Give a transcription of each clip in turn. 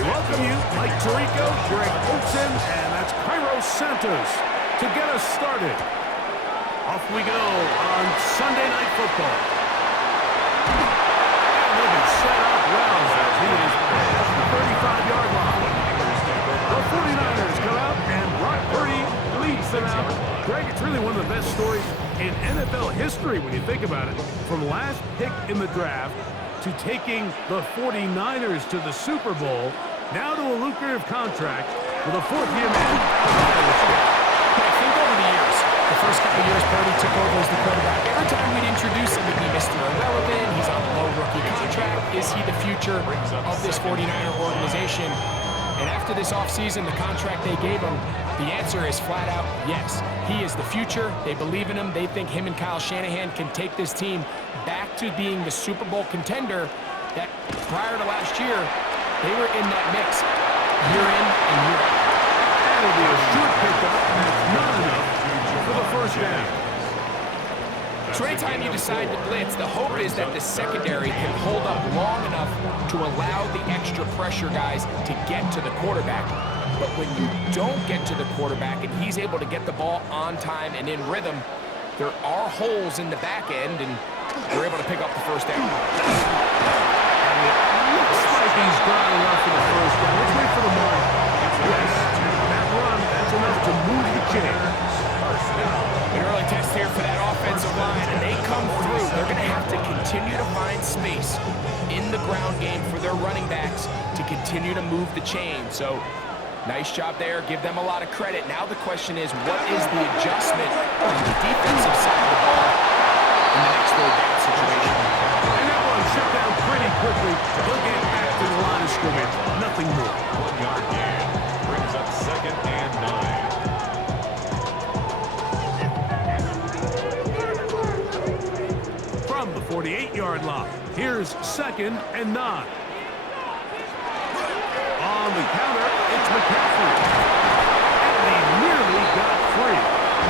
We welcome you, Mike Tirico, Greg Olson, and that's Cairo Santos to get us started. Off we go on Sunday Night Football. And they'll be set up well as he is past the 35-yard line. The 49ers come out, and Brock Purdy leads them out. Greg, it's really one of the best stories in NFL history when you think about it. From last pick in the draft to taking the 49ers to the Super Bowl, now to a lucrative contract with a fourth-year man. I think over the years, the first couple of years Purdy took over as the quarterback. Every time we'd introduce him, he'd be Mr. Irrelevant. He's on a low rookie contract. Is he the future of this 49er organization? And after this offseason, the contract they gave him, the answer is flat out yes. He is the future. They believe in him. They think him and Kyle Shanahan can take this team back to being the Super Bowl contender that prior to last year, they were in that mix year in and year out. That'll be a short pickup, and it's not enough for the first down. So anytime you decide to blitz, the hope is that the secondary can hold up long enough to allow the extra pressure guys to get to the quarterback. But when you don't get to the quarterback and he's able to get the ball on time and in rhythm, there are holes in the back end, and they're able to pick up the first down. And it looks like he's got enough for the first down. Let's wait for the mark. Yes, that run, that's enough to move the chains. An early test here for that offensive line, and they come through. They're going to have to continue to find space in the ground game for their running backs to continue to move the chain. So, nice job there. Give them a lot of credit. Now the question is, what is the adjustment on the defensive side of the ball in the next third down situation? And that one shut down pretty quickly. He'll get back to the line of scrimmage. Nothing more. 1-yard gain brings up 2nd and 9. From the 48-yard line, here's 2nd and 9. On the counter, it's McCaffrey. And he nearly got free.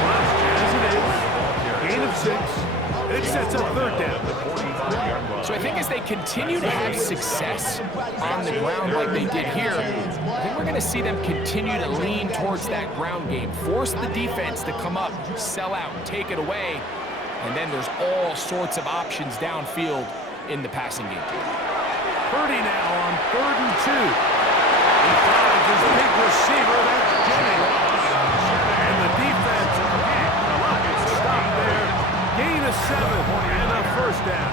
But as it is, gain of 6. It sets up 3rd down. So I think as they continue to have success on the ground like they did here, I think we're going to see them continue to lean towards that ground game. Force the defense to come up, sell out, take it away. And then there's all sorts of options downfield in the passing game. Purdy now on 3rd and 2. He finds his big receiver, that's Jennings. And the defense can't come up and stop there. Gain of 7 and a first down.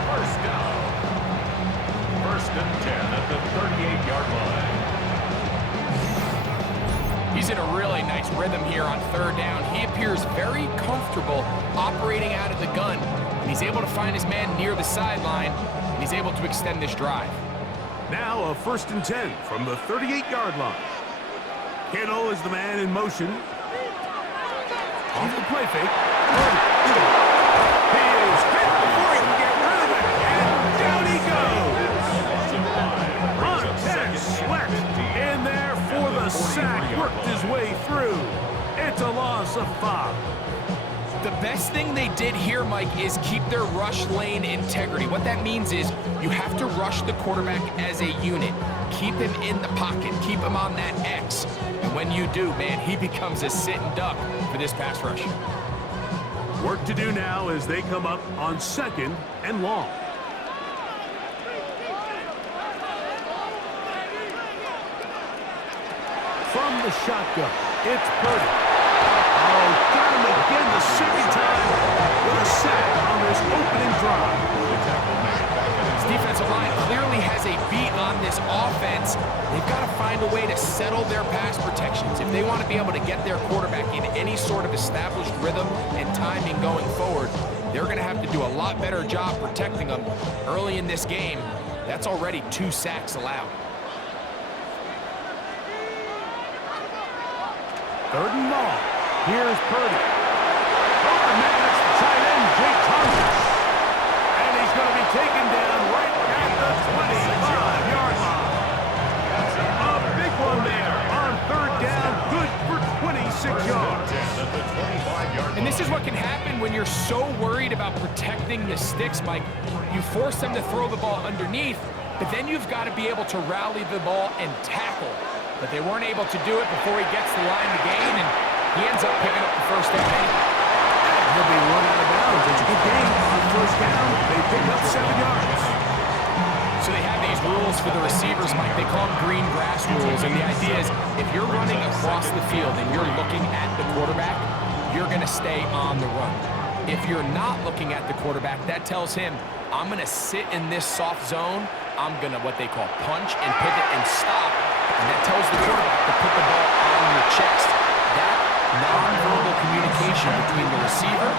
1st and 10 at the 38-yard line. He's in a really nice rhythm here on 3rd down. He appears very comfortable operating out of the gun. And he's able to find his man near the sideline, and he's able to extend this drive. Now a 1st and 10 from the 38-yard line. Kittle is the man in motion. Off the play fake. He is hit before he can get rid of it. And down he goes. Montez Sweat in there for the sack. Worked his way through. It's a loss of 5. The best thing they did here, Mike, is keep their rush lane integrity. What that means is you have to rush the quarterback as a unit. Keep him in the pocket. Keep him on that X. And when you do, man, he becomes a sitting duck for this pass rush. Work to do now as they come up on 2nd and long. From the shotgun, it's Purdy. Oh, got him again the 2nd time with a sack on this opening drive. This defensive line clearly has a beat on this offense. They've got to find a way to settle their pass protections. If they want to be able to get their quarterback in any sort of established rhythm and timing going forward, they're going to have to do a lot better job protecting them early in this game. That's already 2 sacks allowed. 3rd and long. Here's Purdy. Open man, it's the tight end, Jake Thomas. And he's going to be taken down right at the 25-yard line. A big one there on 3rd down. Good for 26 yards. And this is what can happen when you're so worried about protecting the sticks, Mike. You force them to throw the ball underneath, But then you've got to be able to rally the ball and tackle. But they weren't able to do it before he gets the line to gain, and he ends up picking up the first down anyway. He'll be run out of bounds. It's a good game. On first down, they pick up 7 yards. So they have these rules for the receivers, Mike. They call them green grass rules, and the idea is if you're running across the field and you're looking at the quarterback, you're going to stay on the run. If you're not looking at the quarterback, that tells him, I'm going to sit in this soft zone. I'm going to what they call punch and pivot and stop. And that tells the quarterback to put the ball on your chest. That nonverbal communication between the receiver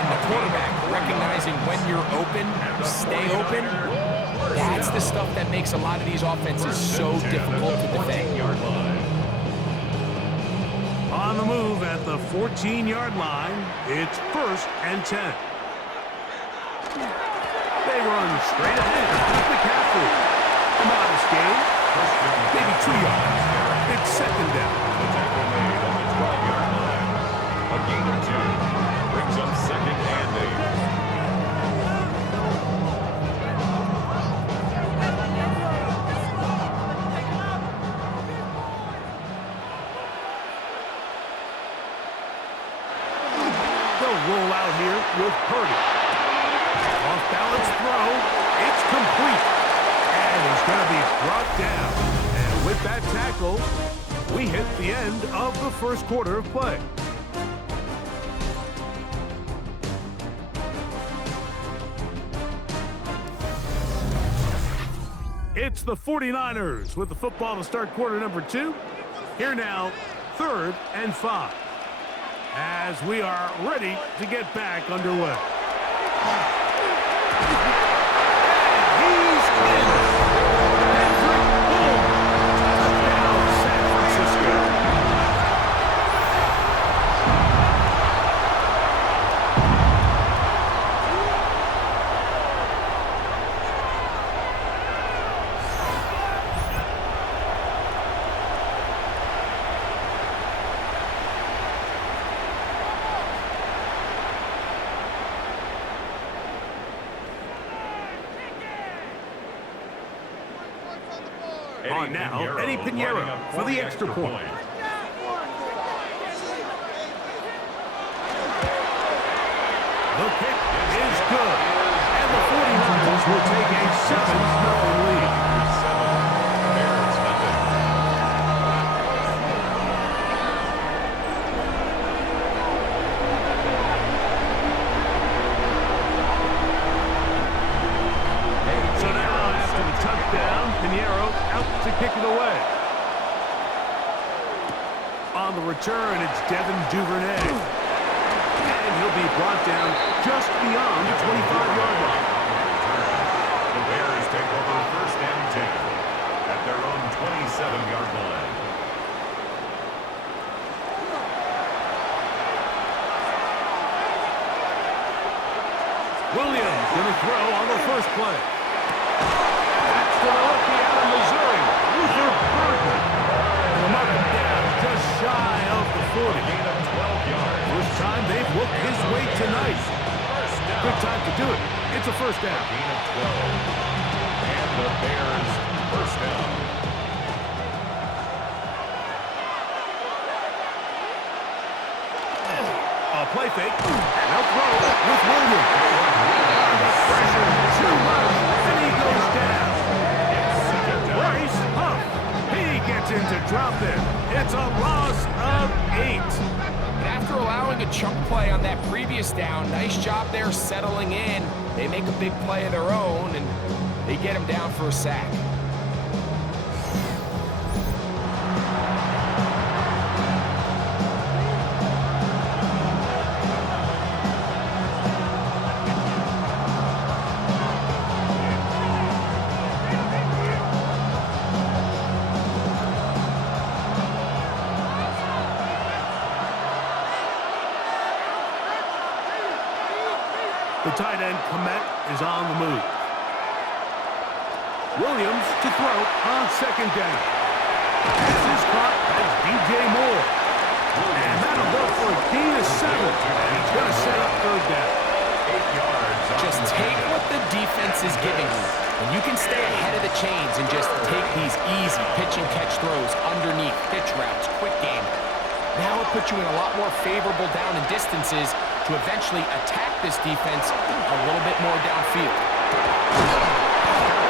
and the quarterback, recognizing when you're open, stay open, that's the stuff that makes a lot of these offenses so difficult to defend. On the move at the 14-yard line, it's 1st and 10. They run straight ahead with McCaffrey. A modest gain, maybe 2 yards. It's 2nd down. The tackle made on the 12-yard line. A gain of 2 brings up 2nd and 8. Roll out here with Purdy. Off-balance throw. It's complete. And he's going to be brought down. And with that tackle, we hit the end of the first quarter of play. It's the 49ers with the football to start quarter number 2. Here now, 3rd and 5. As we are ready to get back underway. And he's in. Hendrick, boom. Touchdown, San Francisco. On now, Eddie Pinheiro for the extra point. The kick is good. And the 49ers will take a 7-0 lead. 7, Bears nothing. So now, after the touchdown, Pinheiro out to kick it away. On the return, it's Devin Duvernay. And he'll be brought down just beyond the 25-yard line. The Bears take over 1st and 10 at their own 27-yard line. Williams going to throw on the first play. That's the rookie out of Missouri, Luther Burden. And the mark him down just shy of the 40. Gain of 12 yards. First time they've looked his way tonight. Good time to do it. It's a first down. Gain of 12. And the Bears first down. A play fake. And they'll throw with Williams. The pressure too much. And he goes down. Bryce Huff. He gets in to drop it. It's a loss of 8. And after allowing a chunk play on that previous down, nice job there settling in. They make a big play of their own, and they get him down for a sack. The tight end, Komet, is on the move. Williams to throw on 2nd down. This is caught. That's DJ Moore. And that'll go for a gain of 7. And he's going to set up 3rd down. 8 yards Just take what the defense is giving you. And you can stay ahead of the chains and just take these easy pitch and catch throws underneath, pitch routes, quick game. Now it puts you in a lot more favorable down and distances to eventually attack this defense a little bit more downfield.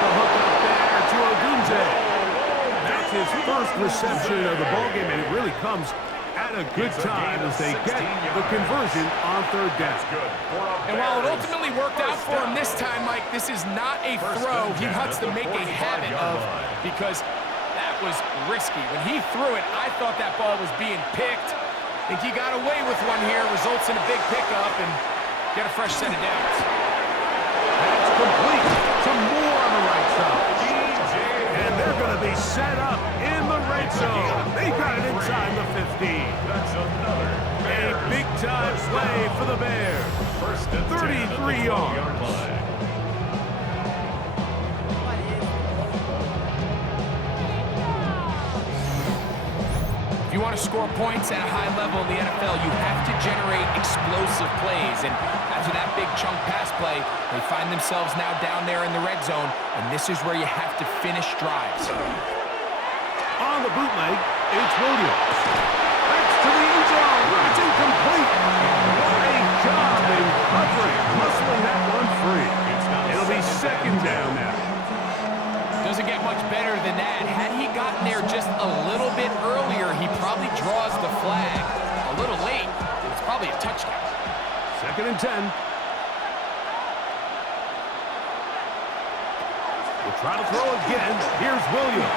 The hook up there to Ogunze. That's his first reception of the ballgame, and it really comes at a good time as they get the conversion on third down. And while it ultimately worked out for him this time, Mike, this is not a throw he wants to make a habit of, because that was risky. When he threw it, I thought that ball was being picked. I think he got away with one here, results in a big pickup, and get a fresh set of downs. That's complete. Some more on the right side. And they're going to be set up in the red zone. They got it inside the 15. A big-time play for the Bears. 33 yards. If you want to score points at a high level in the NFL, you have to generate explosive plays. And after that big chunk pass play, they find themselves now down there in the red zone, and this is where you have to finish drives. On the bootleg, it's Williams. That's to the end zone. It's incomplete. What a job in covering, muscling that one free. It'll be second down now. Doesn't get much better than that. Had he gotten there just a little bit earlier, he probably draws the flag a little late. It's probably a touchdown. Second and 10. We'll try to throw again. Here's Williams.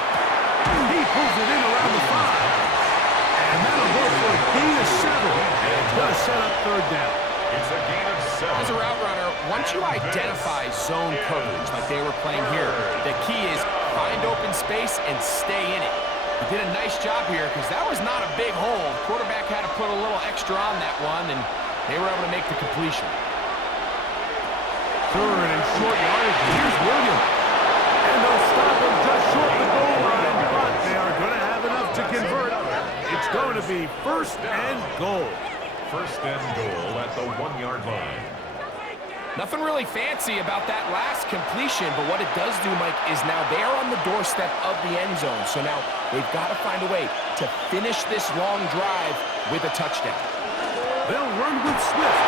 He pulls it in around the 5. And that'll go for a gain of 7. And it's going to set up third down. It's a gain of 7. As a route runner, once you identify zone coverage like they were playing here, the key is find open space and stay in it. He did a nice job here because that was not a big hole. The quarterback had to put a little extra on that one, and they were able to make the completion. Third and short yardage. Here's Williams. And they'll stop him just short of the goal line, but they are going to have enough to convert. It's going to be first and goal. First and goal at the 1-yard line. Nothing really fancy about that last completion, but what it does do, Mike, is now they're on the doorstep of the end zone. So now they've got to find a way to finish this long drive with a touchdown. They'll run with Swift.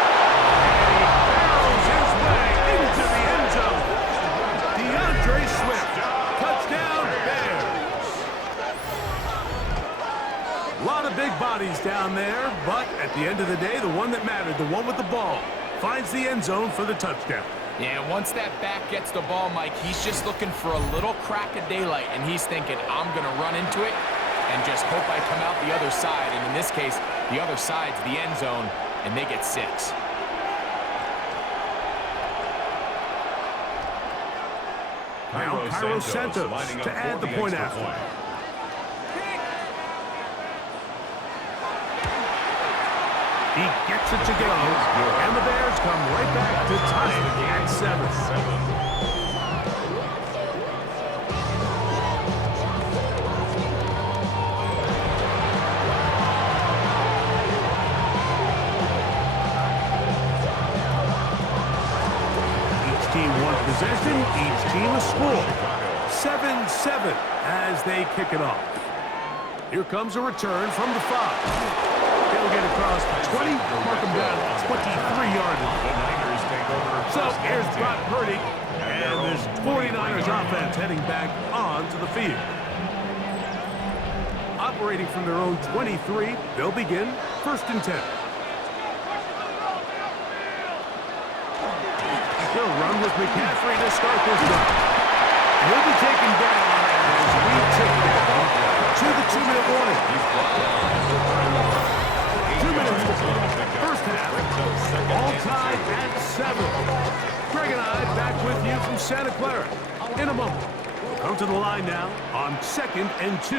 And he barrels his way into the end zone. DeAndre Swift. Touchdown, Bears. A lot of big bodies down there, but at the end of the day, the one that mattered, the one with the ball, finds the end zone for the touchdown. Yeah, once that back gets the ball, Mike, he's just looking for a little crack of daylight, and he's thinking, I'm going to run into it and just hope I come out the other side. And in this case, the other side's the end zone, and they get 6. Now Cairo Santos to add the point after. He gets it to go, and the Bears come right back to tie it at 7. Each team one possession, each team a score. 7-7 as they kick it off. Here comes a return from the 5. They'll get across the 20, mark them down at the 23-yard line. So here's Brock Purdy, and this 49ers offense heading back onto the field. Operating from their own 23, they'll begin first and 10. They'll run with McCaffrey to start this drive. He'll be taken down as we tick down to the 2-minute warning. 2 minutes to play. First half, all tied at 7. Greg and I back with you from Santa Clara in a moment. We'll come to the line now on 2nd and 2.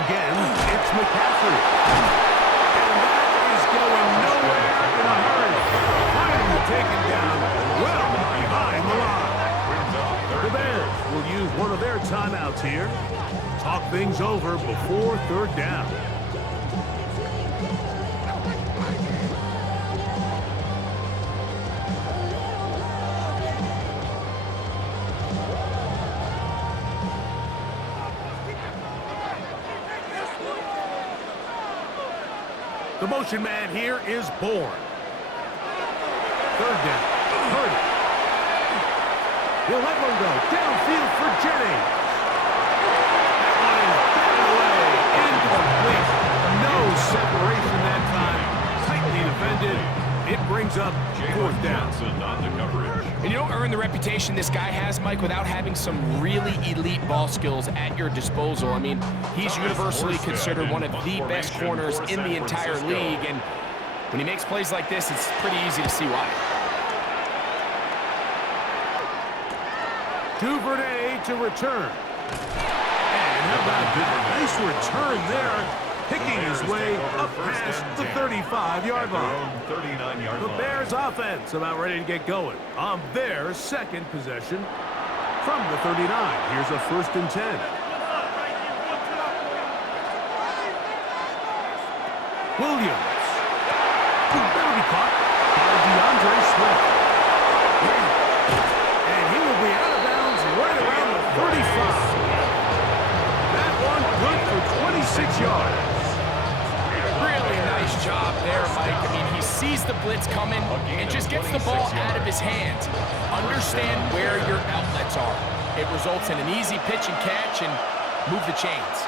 Again, it's McCaffrey. And that is going nowhere in a hurry. Finally taken down well behind the line. The Bears will use one of their timeouts here. Talk things over before third down. The motion man here is Bourne. Third down. Purdy. He'll let one go. Downfield for Jennings. That one is batted away. Incomplete. No separation that time. Tightly defended. It brings up fourth down. On the coverage. And you don't earn the reputation this guy has, Mike, without having some really elite ball skills at your disposal. I mean, he's universally considered one of the best corners in the entire league, and when he makes plays like this, it's pretty easy to see why. Duvernay to return. And how about a nice return there, picking his way up past the 35-yard line. 39-yard The line. Bears offense about ready to get going on their second possession from the 39. Here's a 1st and 10. Williams. That'll be caught by DeAndre Swift. And he will be out of bounds right around the 35. That one good for 26 yards. Really nice job there, Mike. I mean, he sees the blitz coming and just gets the ball out of his hands. Understand where your outlets are. It results in an easy pitch and catch and move the chains.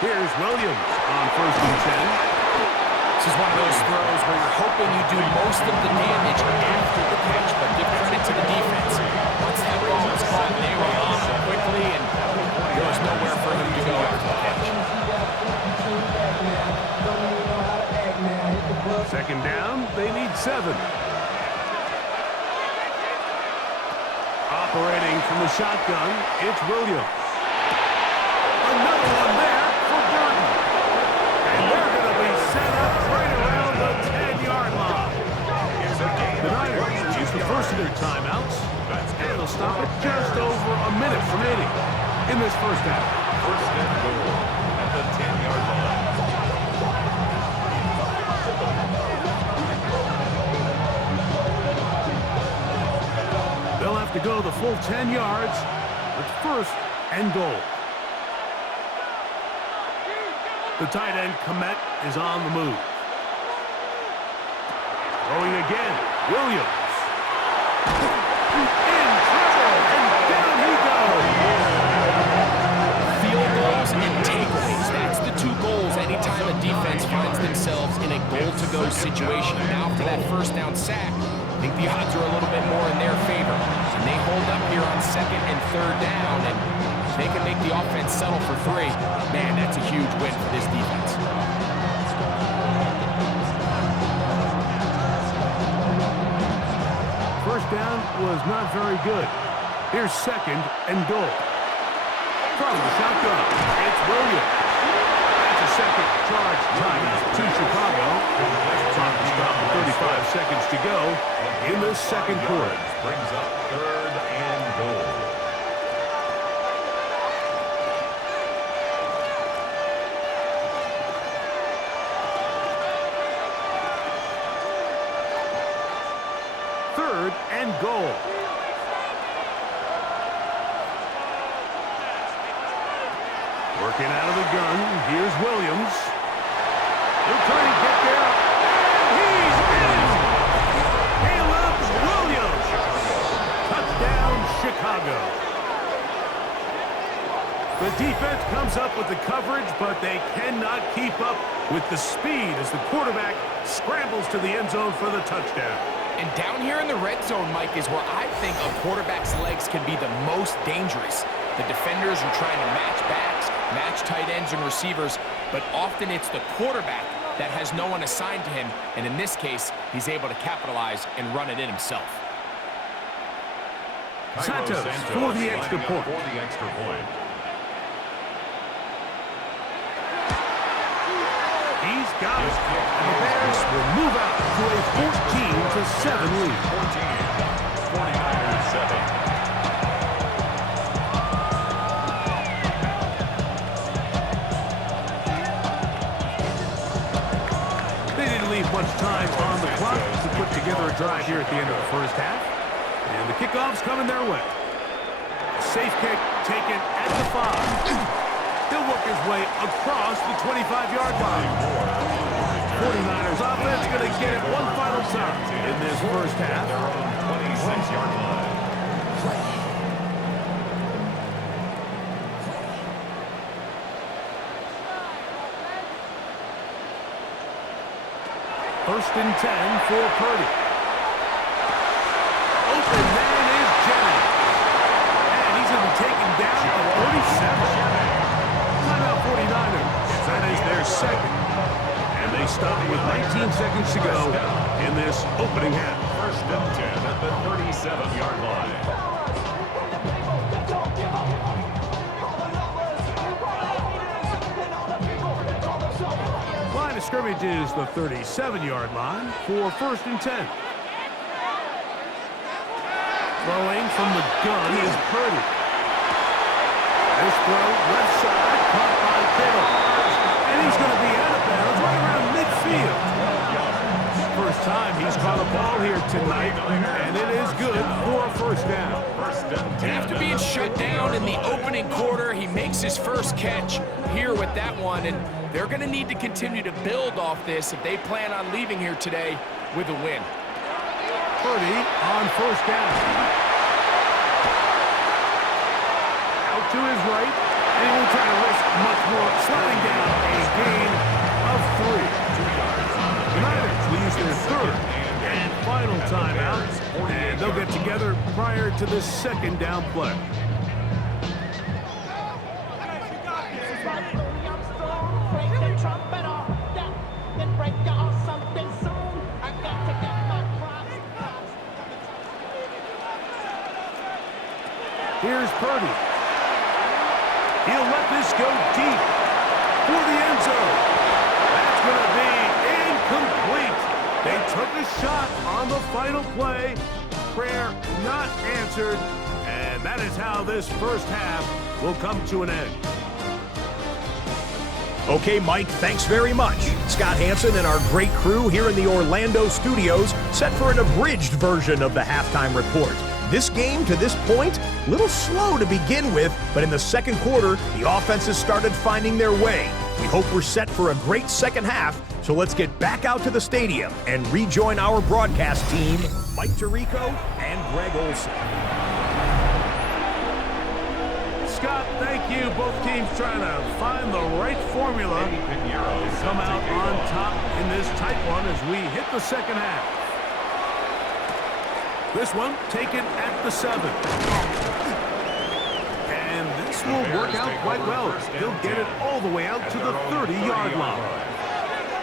Here's Williams on 1st and 10. This is one of those throws where you're hoping you do most of the damage after the catch, but give credit to the defense. Once that ball was caught, they were on it quickly, and there was nowhere for him to go after the catch. 2nd down, they need 7. Operating from the shotgun, it's Williams. Another one there for Burton. And they're going to be set up right around the 10-yard line. The Niners use the first of their timeouts, and they'll stop it just over a minute remaining in this first half. 1st and goal at the 10-yard line. They'll have to go the full 10 yards. It's 1st and goal. The tight end, Komet, is on the move. Throwing again, Williams. In trouble, and down he goes. Field goals and takeaways. That's the 2 goals anytime a defense finds themselves in a goal-to-go situation. Now for that 1st down sack, I think the odds are a little bit more in their favor. And they hold up here on 2nd and 3rd down, and they can make the offense settle for 3. Man, that's a huge win for this defense. First down was not very good. Here's 2nd and goal. From the shotgun, it's Williams. That's a second charge timeout to Chicago. Clock is stopped with 35 seconds to go in the 2nd quarter. Brings up 3rd and goal. Third and goal. Working out of the gun, here's Williams. He'll try to get there. He's in! Caleb Williams! Touchdown, Chicago. The defense comes up with the coverage, but they cannot keep up with the speed as the quarterback scrambles to the end zone for the touchdown. And down here in the red zone, Mike, is where I think a quarterback's legs can be the most dangerous. The defenders are trying to match backs, match tight ends and receivers, but often it's the quarterback that has no one assigned to him, and in this case, he's able to capitalize and run it in himself. Santos for the extra point. For the extra point. He's got it. And the Bears will move out to a 14-7 lead. 49ers 7. They didn't leave much time on the clock to put together a drive here at the end of the first half. And the kickoff's coming their way. Safe kick taken at the 5. He'll work his way across the 25-yard line. 49ers offense going to get it one final time in this first half. 26-yard line. First and 10 for Purdy. Open man is Jennings. And he's going to be taken down at 37. Timeout 49ers. That is their second. And they stop with 19 seconds to go in this opening half. First and 10 at the 37-yard line. Line of scrimmage is the 37-yard line for first and 10. Throwing from the gun is Purdy. This throw left side, caught by Kittle. And he's going to be out of bounds right around midfield. First time he's caught a ball here tonight, and it is good for a first down. And after being shut down in the opening quarter, he makes his first catch here with that one, and they're going to need to continue to build off this if they plan on leaving here today with a win. Purdy on first down. Out to his right, and he won't try to risk much more, sliding down a gain of 3. The Niners lose their third and final timeout, and they'll get together prior to this second down play. Here's Purdy. He'll let this go deep for the end zone. That's going to be incomplete. They took a shot on the final play. Prayer not answered. And that is how this first half will come to an end. Okay, Mike, thanks very much. Scott Hansen and our great crew here in the Orlando studios set for an abridged version of the halftime report. This game, to this point, a little slow to begin with, but in the second quarter, the offenses started finding their way. We hope we're set for a great second half, so let's get back out to the stadium and rejoin our broadcast team, Mike Tirico and Greg Olson. Scott, thank you. Both teams trying to find the right formula to come out on top in this tight one as we hit the second half. This one taken at the 7. And this will work out quite well. He'll get it all the way out to the 30-yard line.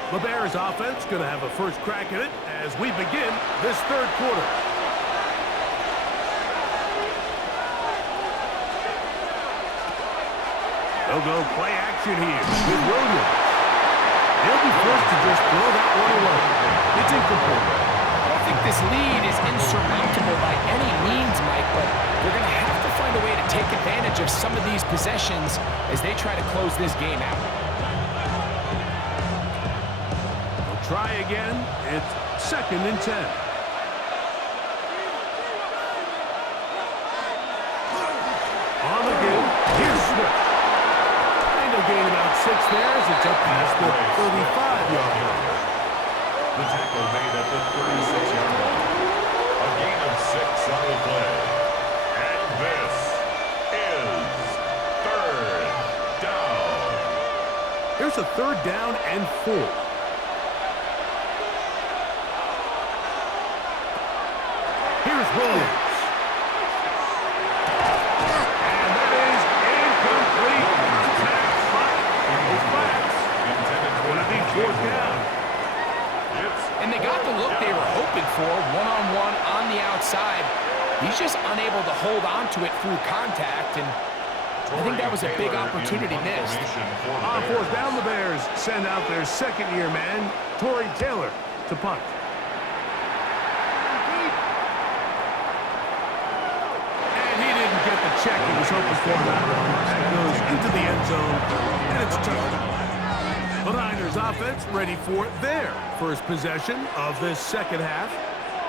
The Bears offense going to have a first crack at it as we begin this third quarter. They'll go play action here with Williams. He'll be forced to just throw that one away. It's incomplete. I think this lead is insurmountable by any means, Mike, but they're going to have to find a way to take advantage of some of these possessions as they try to close this game out. They'll try again. It's second and 10. On the give, here's Swift. And they'll gain about 6 there as it's up past the 35-yard line. The tackle made at the 36-yard line. A gain of 6 on the play. And this is third down. Here's a third down and 4. Here's Williams. And that is incomplete. Attack flat. Those flats. Going to be fourth down. And they got the look they were hoping for, one-on-one on the outside. He's just unable to hold on to it through contact, and I think that was a big opportunity missed. On fourth down, the Bears send out their second-year man, Torrey Taylor, to punt. And he didn't get the check he was hoping for that one. That goes into the end zone, and it's touchdown. The Niners offense ready for their first possession of this second half.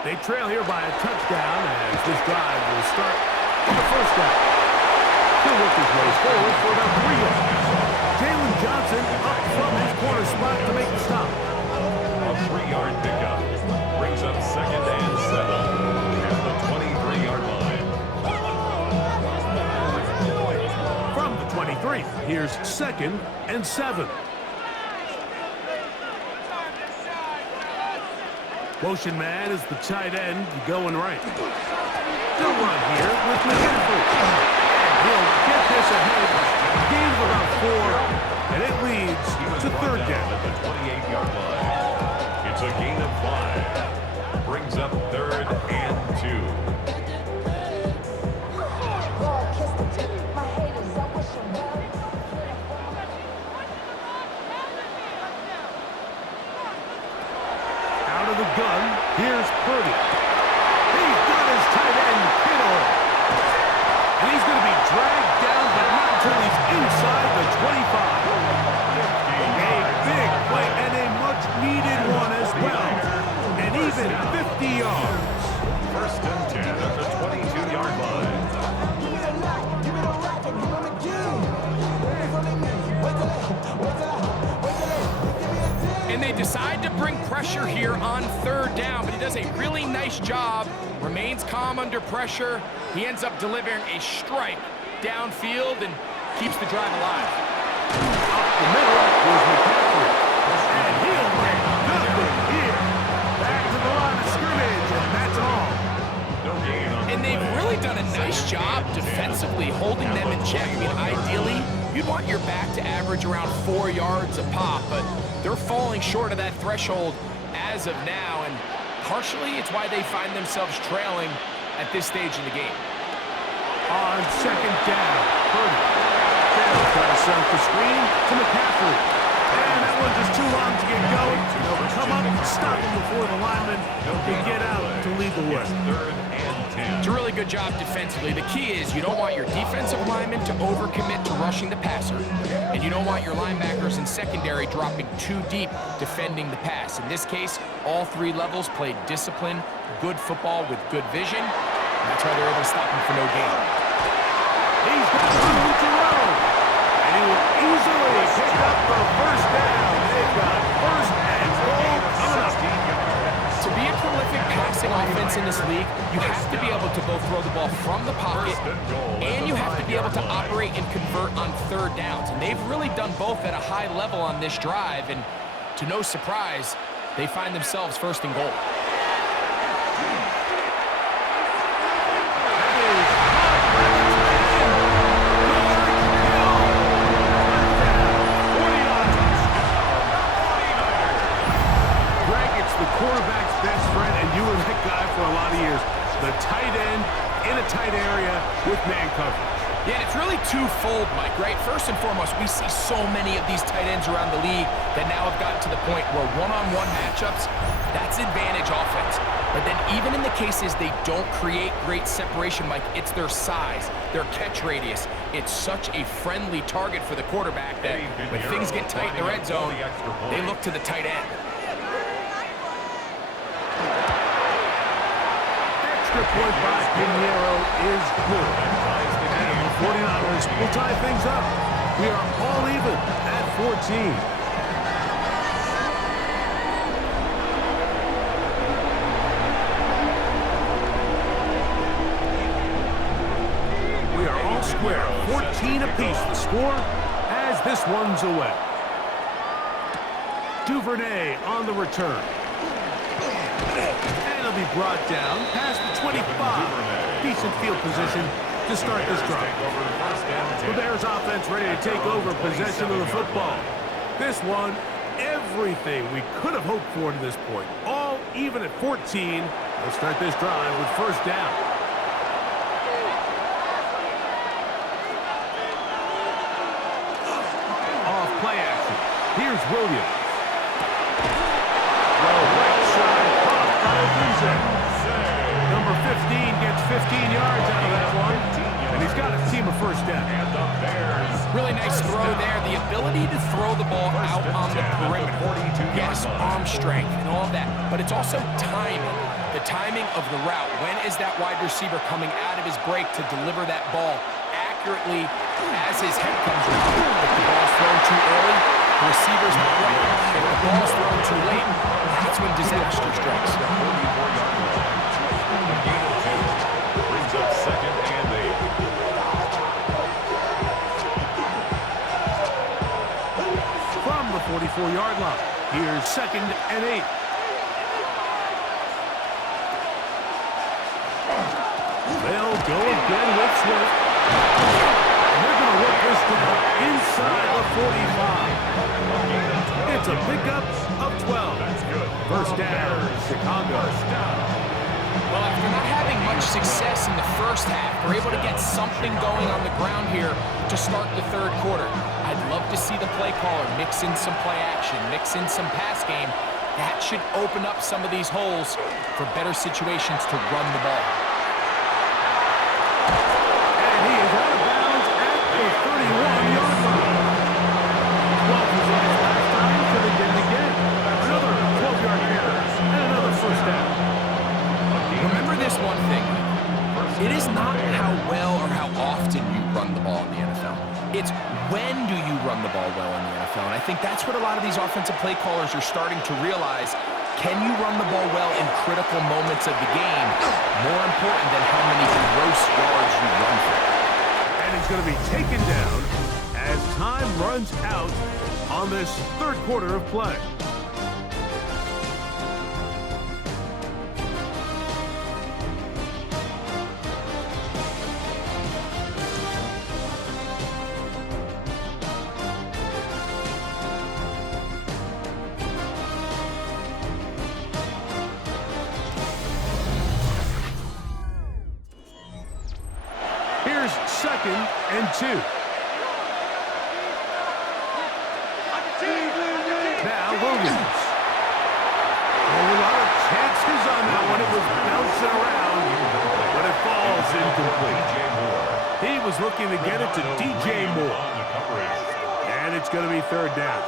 They trail here by a touchdown as this drive will start on the first down. He'll work his way forward for about 3 yards. Jalen Johnson up from his corner spot to make the stop. A 3-yard pickup brings up 2nd and 7 at the 23-yard line. From the 23, here's 2nd and 7. Motion man is the tight end going right. They'll run here with McCaffrey. And he'll get this ahead. Gain of about 4, and it leads to 3rd down. At the 28-yard line. It's a gain of 5. Brings up 3rd and 2. Out of the gun, here's Purdy. He's got his tight end, Kittle. And he's going to be dragged down, but not until he's inside the 25. A big play and a much-needed one as well. And even 50 yards. 1st and 10 at the 22-yard line. And they decide to bring pressure here on 3rd down, but he does a really nice job, remains calm under pressure. He ends up delivering a strike downfield and keeps the drive alive. Up the middle was McCaffrey. And he'll make nothing here. Back to the line of scrimmage, and that's all. No gain on And they've really done a nice job defensively holding them in check. I mean, ideally, you'd want your back to average around 4 yards a pop, but they're falling short of that threshold as of now, and partially it's why they find themselves trailing at this stage in the game. On 2nd down, Purdy. They'll try to set up the screen to McCaffrey. And that one just too long to get going. They'll come up and stop him before the lineman can get out to lead the way. 3rd and 10. It's a really good job defensively. The key is you don't want your defensive linemen to overcommit to rushing the passer, and you don't want your linebackers in secondary dropping too deep defending the pass. In this case, all 3 levels played disciplined, good football with good vision, and that's why they're able to stop him for no gain. He's got room to roll. And he will easily pick up the 1st down. They've got 1st and goal coming up. To be a prolific passing offense in this league, you have to be able to both throw the ball from the pocket and you have to be able to operate and convert on 3rd downs. And they've really done both at a high level on this drive. And to no surprise, they find themselves 1st and goal. Quarterback's best friend, and you were that guy for a lot of years. The tight end in a tight area with man coverage. Yeah, and it's really twofold, Mike, right? First and foremost, we see so many of these tight ends around the league that now have gotten to the point where one-on-one matchups, that's advantage offense. But then even in the cases they don't create great separation, Mike, it's their size, their catch radius. It's such a friendly target for the quarterback that when things get tight in the red zone, they look to the tight end. Extra point by Pinheiro is good. And the 49ers will tie things up. We are all even at 14. We are all square, 14 apiece. The score as this one's away. Duvernay on the return. And he'll be brought down past the 25. Decent field position to start this drive. The Bears offense ready to take over possession of the football. This one, everything we could have hoped for to this point. All even at 14. Let's start this drive with 1st down. Off play action. Here's Williams. Number 15 gets 15 yards out of that one, and he's got a team of 1st down. Really nice throw there. The ability to throw the ball out on the perimeter. Yes, arm strength and all of that, but it's also timing. The timing of the route. When is that wide receiver coming out of his break to deliver that ball accurately as his head comes around. If the ball's thrown too early, the receiver's not right. If the ball's thrown too late, that's when disaster strikes. A gain of 2 brings up 2nd and 8. From the 44-yard line, here's 2nd and 8. They'll go again with Swift. And they're going to work this down inside the 45. It's a pickup of 12. That's good. First down, Chicago. Well, after not having much success in the first half, we're able to get something going on the ground here to start the third quarter. I'd love to see the play caller mix in some play action, mix in some pass game. That should open up some of these holes for better situations to run the ball. And he is out of bounds at the 31-yard line. 12 was on his last time, so they did it again. Another 12-yard error and another first down. Remember this one thing. It is not how well or how often you run the ball in the NFL. It's when do you run the ball well in the NFL. And I think that's what a lot of these offensive play callers are starting to realize. Can you run the ball well in critical moments of the game? More important than how many gross yards you run for. And he's going to be taken down as time runs out on this third quarter of play. Here's 2nd and 2. Now Williams. A lot of chances on that one. It was bouncing around, but it falls incomplete. He was looking to get it to DJ Moore. And it's going to be third down.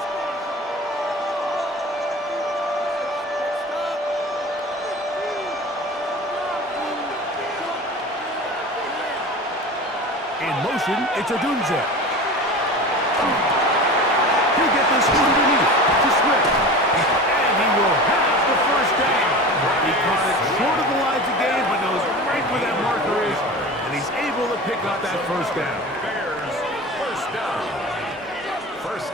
In motion, it's Odunze. He'll get this underneath to Swift. And he will have the first down. He caught it short of the lines of game, but knows right where that marker is. And he's able to pick up that first down. Bears, first down.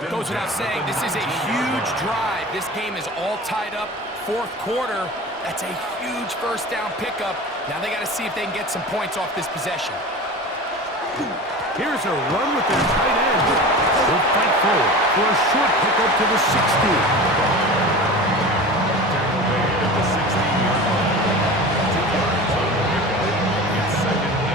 Goes without saying, this is a huge drive. This game is all tied up. Fourth quarter, that's a huge first down pickup. Now they got to see if they can get some points off this possession. Here's a run with their tight end. They'll fight forward for a short pickup to the 16. Tackle made at the 16-yard line. 2 yards on the pickup. It's 2nd and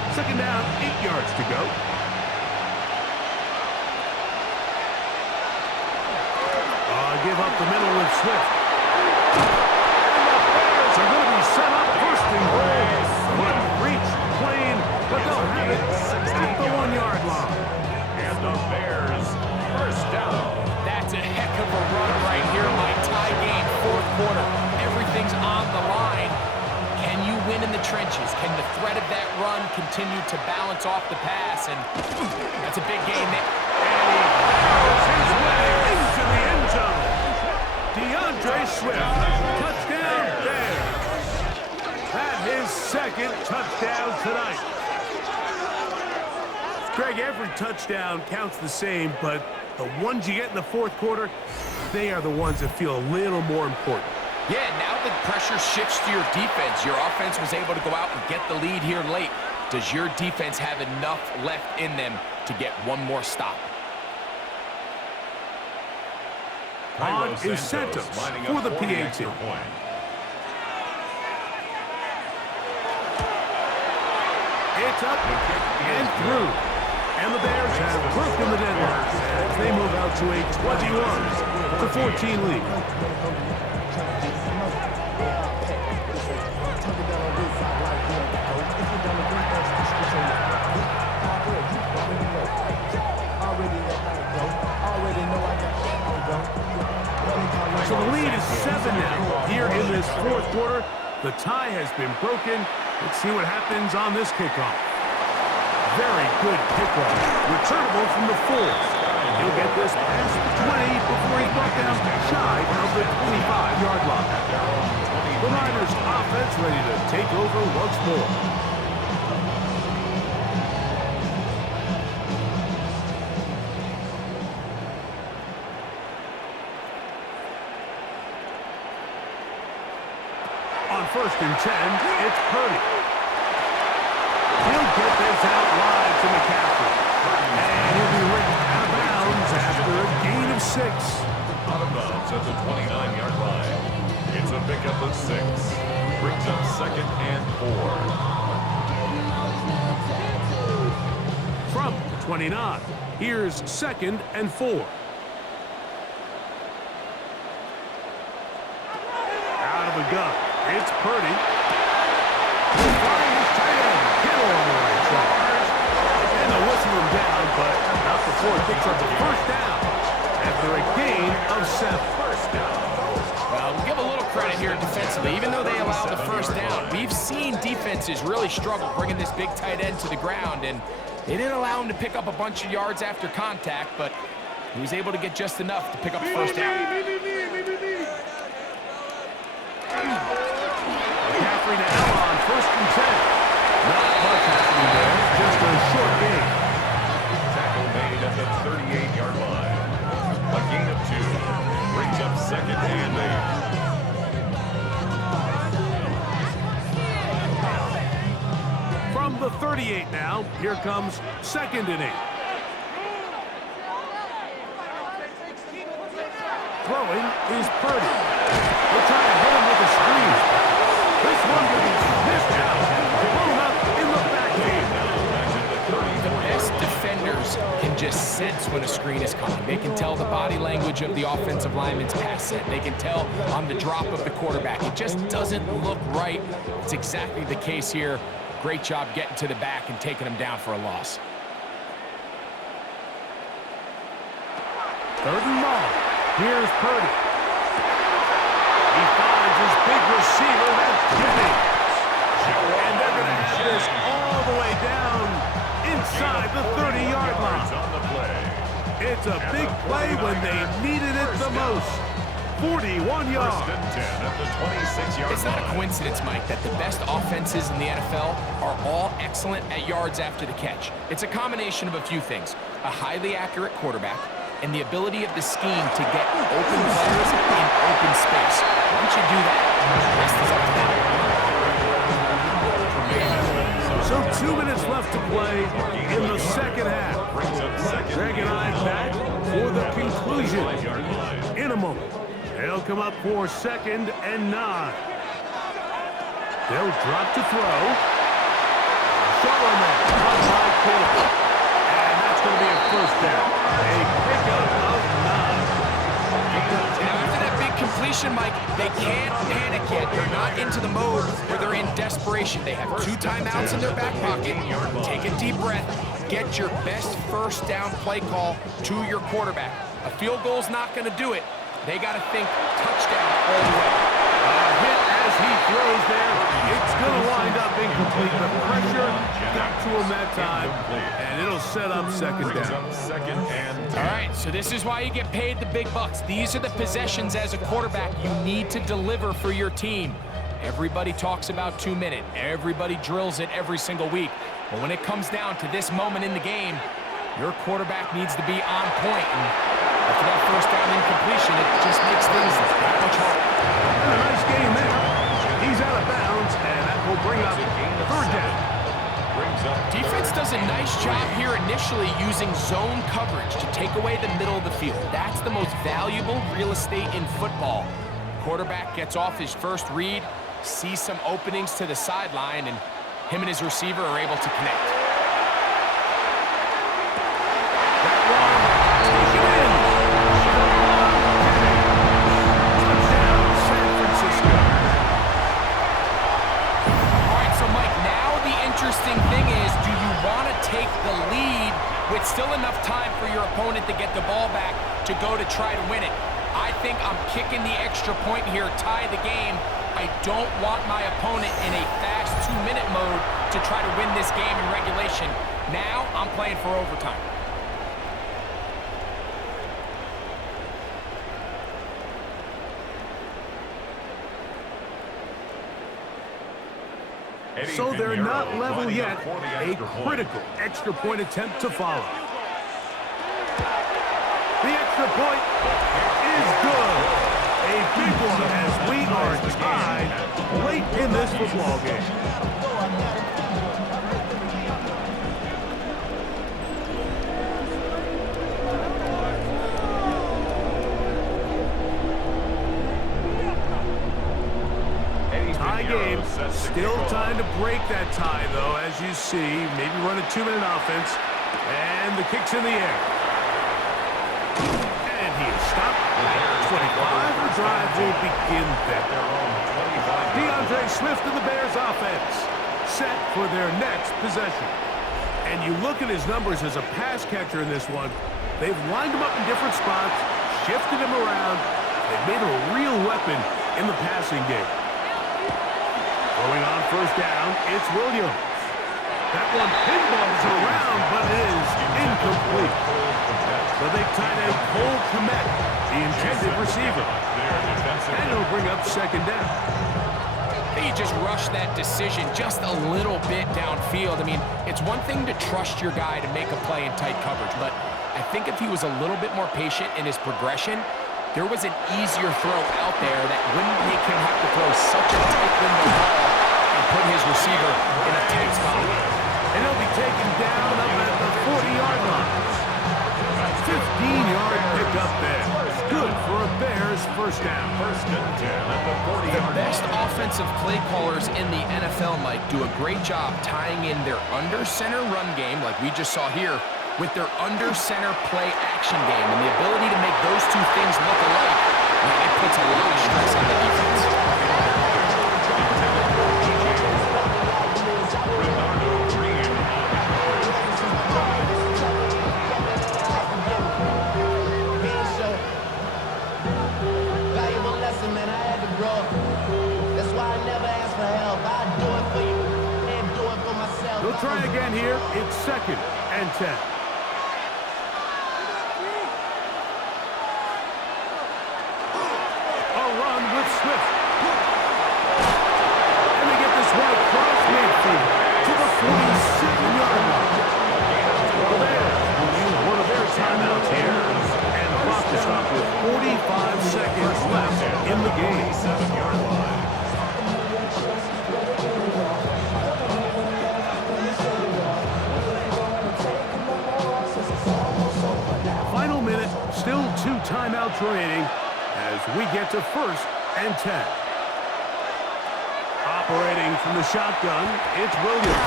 8. Second down, 8 yards to go. Give up the middle with Swift. Are going to be set up first and goal. One reach plane, but they'll have it at the 1-yard line. And the Bears, first down. That's a heck of a run right here, Mike. Tie game, fourth quarter. Everything's on the line. Can you win in the trenches? Can the threat of that run continue to balance off the pass? And that's a big game. And he goes his way into the end zone. DeAndre Swift, touchdown there. That his second touchdown tonight. Greg, every touchdown counts the same, but the ones you get in the fourth quarter, they are the ones that feel a little more important. Yeah, now the pressure shifts to your defense. Your offense was able to go out and get the lead here late. Does your defense have enough left in them to get one more stop? On is Santos for the PAT. It's up and through. And the Bears have broken the deadlock as they move out to a 21-14 lead. So the lead is 7 now here in this fourth quarter. The tie has been broken. Let's see what happens on this kickoff. Very good kickoff. Returnable from the 4. He'll get this past the 20 before he's brought down shy of the 25-yard line. The Niners offense ready to take over once more. On 1st and 10, it's Purdy. He'll get this out wide to McCaffrey. And he'll be ripped out of bounds after a gain of 6. Out of bounds at the 29-yard line. It's a pickup of 6. Brings up 2nd and 4. From the 29, here's 2nd and 4. Out of the gun, it's Purdy. He'll find his tight end. Kittle on the right side. And they'll whistle him down, but not before he picks up the 1st down after a gain of 7. Well, we'll give a little credit here defensively. Even though they allowed the 1st down, we've seen defenses really struggle bringing this big tight end to the ground, and they didn't allow him to pick up a bunch of yards after contact, but he was able to get just enough to pick up the 1st down. McCaffrey now on 1st and 10. Not much happening there, just a short gain. Tackle made at the 38-yard line. A gain of 2. Brings up 2nd and 8. From the 38 now, here comes 2nd and 8. Throwing is Purdy. They'll try to hit him with a screen. This one will be missed out. Blown up in the backfield. The best defenders can just sense when a screen is coming. They can tell the body language of the offensive lineman's pass set. They can tell on the drop of the quarterback. It just doesn't look right. It's exactly the case here. Great job getting to the back and taking him down for a loss. 3rd and long. Here's Purdy. He finds his big receiver, that's Jennings. And they're going to have this all the way down inside the 30-yard line. It's a big play when they needed it the most. 41 yards. 1st and 10 at the 26-yard line. It's not a coincidence, Mike, that the best offenses in the NFL are all excellent at yards after the catch. It's a combination of a few things. A highly accurate quarterback, and the ability of the scheme to get open players in open space. Once you do that, the rest is up to them. So 2 minutes left to play in the 2nd half. Greg and I back for the conclusion in a moment. They'll come up for 2nd and 9. They'll drop to throw. Shot on that. And that's going to be a 1st down. A pickup of 9. Now, after that big completion, Mike, they can't panic yet. They're not into the mode where they're in desperation. They have 2 timeouts in their back pocket. Take a deep breath. Get your best 1st down play call to your quarterback. A field goal's not going to do it. They got to think touchdown all the way. Hit as he throws there. It's going to wind up incomplete. The pressure got to him that time, and it'll set up 2nd down. 2nd and 10. All right, so this is why you get paid the big bucks. These are the possessions as a quarterback you need to deliver for your team. Everybody talks about 2-minute. Everybody drills it every single week. But when it comes down to this moment in the game, your quarterback needs to be on point. And after that 1st down incompletion, it just makes things that much harder. And a nice game there. He's out of bounds, and that will bring up 3rd down. Defense does a nice job here initially using zone coverage to take away the middle of the field. That's the most valuable real estate in football. Quarterback gets off his 1st read, sees some openings to the sideline, and him and his receiver are able to connect. That one, taken in. Touchdown, San Francisco. All right, so Mike, now the interesting thing is, do you want to take the lead with still enough time for your opponent to get the ball back to go to try to win it? I think I'm kicking the extra point here, tie the game. I don't want my opponent in a fast 2-minute mode to try to win this game in regulation. Now I'm playing for overtime. So they're not level yet. A critical extra point attempt to follow. The extra point is good. A big one as we are tied late in this football game. Tie game. Still time to break that tie, though, as you see. Maybe run a 2-minute offense. And the kick's in the air. And he is stopped. 25. The drive will begin then. DeAndre Swift of the Bears offense set for their next possession. And you look at his numbers as a pass catcher in this one. They've lined him up in different spots, shifted him around. They've made him a real weapon in the passing game. Going on first down, it's Williams. That one pinballs around, but is incomplete. The big tight end, Cole Kmet, the intended receiver. And it'll bring up second down. He just rushed that decision just a little bit downfield. I mean, it's one thing to trust your guy to make a play in tight coverage, but I think if he was a little bit more patient in his progression, there was an easier throw out there that wouldn't make him have to throw such a tight window ball and put his receiver in a tight spot. And he'll be taken down up at the 40-yard line. 15-yard pickup there. Good for a Bears first down. First and 10 at the 40-yard The best offensive play callers in the NFL, Mike, do a great job tying in their under-center run game, like we just saw here, with their under-center play action game. And the ability to make those two things look alike, man, it puts a lot of stress on the defense. We'll try again here. It's second and 10. A run with Swift. And they get this one across midfield to the 47-yard line. The Bears will use one of their timeouts here. And the clock will stop with 45 seconds left in the game. 7-yard line. Final minute, still 2 timeouts remaining as we get to first and 10. Operating from the shotgun, it's Williams.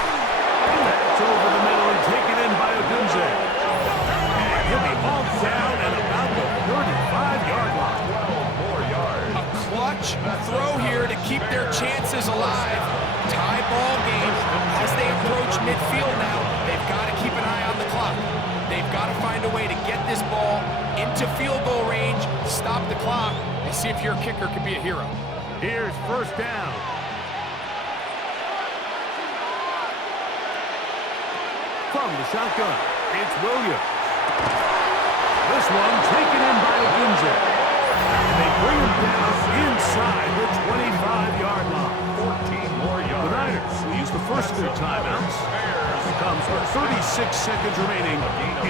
That's over the middle and taken in by Odunze. And he'll be hauled down at about the 35-yard line. 12 more yards. A clutch throw here to keep their chances alive. Tie ball game as they approach midfield now. They've got to keep an eye on the clock. They've got to find a way to get this ball into field goal range, stop the clock, and see if your kicker can be a hero. Here's first down. From the shotgun, it's Williams. This one taken in by Odunze. And they bring him down inside the 25-yard line. 14 more yards. The Niners will use the first of their timeouts. It comes with 36 seconds remaining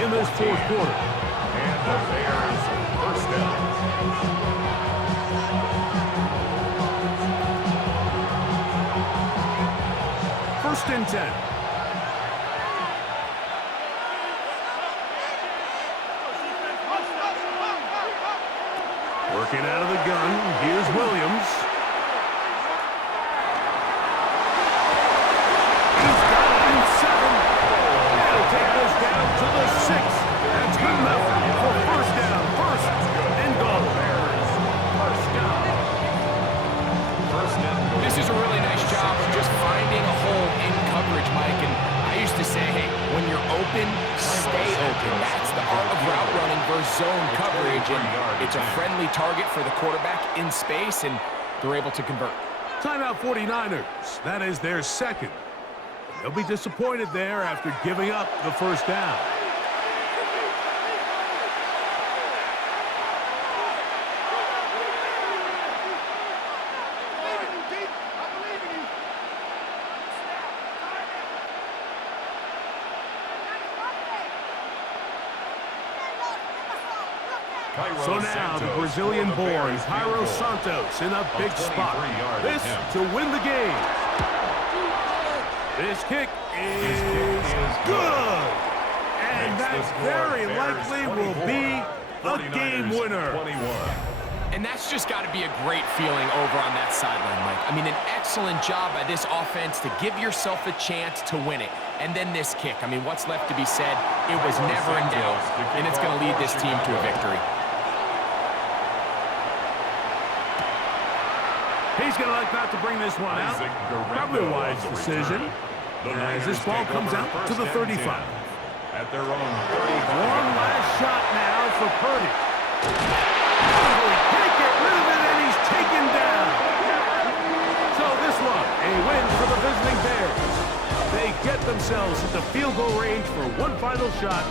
in this fourth quarter. And the Bears first down. First and 10. Working out of the gun, here's Williams. He's got it in 7. That'll take us down to the 6. That's good enough for first down. First and goal. First down. First and goal. This is a really nice job of just finding a hole in coverage, Mike. And I used to say, hey, when you're open, stay open. That's the art of route running versus more zone coverage, and it's a friendly target for the quarterback in space, and they're able to convert. Timeout 49ers. That is their second. They'll be disappointed there after giving up the first down. So now the Brazilian-born Cairo Santos in a big spot. This to win the game. This kick is good. And that very likely will be a game winner. And that's just got to be a great feeling over on that sideline, Mike. I mean, an excellent job by this offense to give yourself a chance to win it. And then this kick. I mean, what's left to be said? It was never in doubt, and it's going to lead this team to a victory. He's going to like not to bring this one out. Probably a wise decision as this ball comes out to the 35. At their own 35. One last shot now for Purdy. He can't get rid of it, and he's taken down. So this one, a win for the visiting Bears. They get themselves into field goal range for one final shot